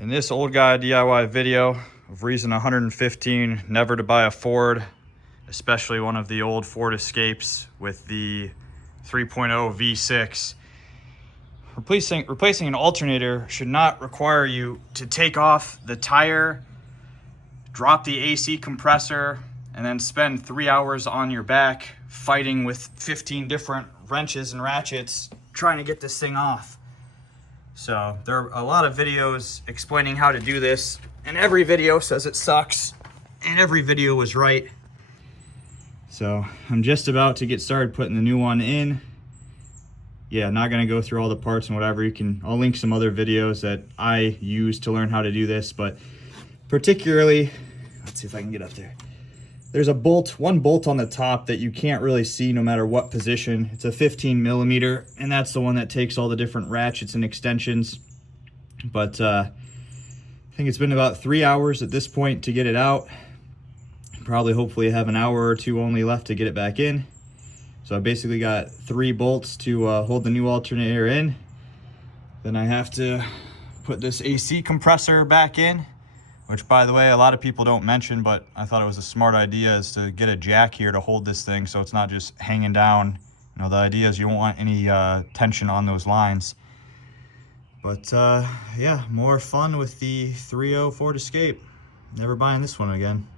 In this old guy DIY video of reason 115 never to buy a Ford, especially one of the old Ford Escapes with the 3.0 V6, replacing an alternator should not require you to take off the tire, drop the AC compressor, and then spend 3 hours on your back fighting with 15 different wrenches and ratchets trying to get this thing off. So there are a lot of videos explaining how to do this, and every video says it sucks, and every video was right. So I'm just about to get started putting the new one in. Yeah, not gonna go through all the parts and whatever. I'll link some other videos that I use to learn how to do this, but particularly, let's see if I can get up there. There's one bolt on the top that you can't really see no matter what position. It's a 15 millimeter, and that's the one that takes all the different ratchets and extensions. But I think it's been about 3 hours at this point to get it out. Probably hopefully have an hour or two only left to get it back in. So I basically got 3 bolts to hold the new alternator in. Then I have to put this AC compressor back in, which, by the way, a lot of people don't mention, but I thought it was a smart idea, is to get a jack here to hold this thing so it's not just hanging down. You know, the idea is you don't want any tension on those lines. But yeah, more fun with the 3.0 Ford Escape. Never buying this one again.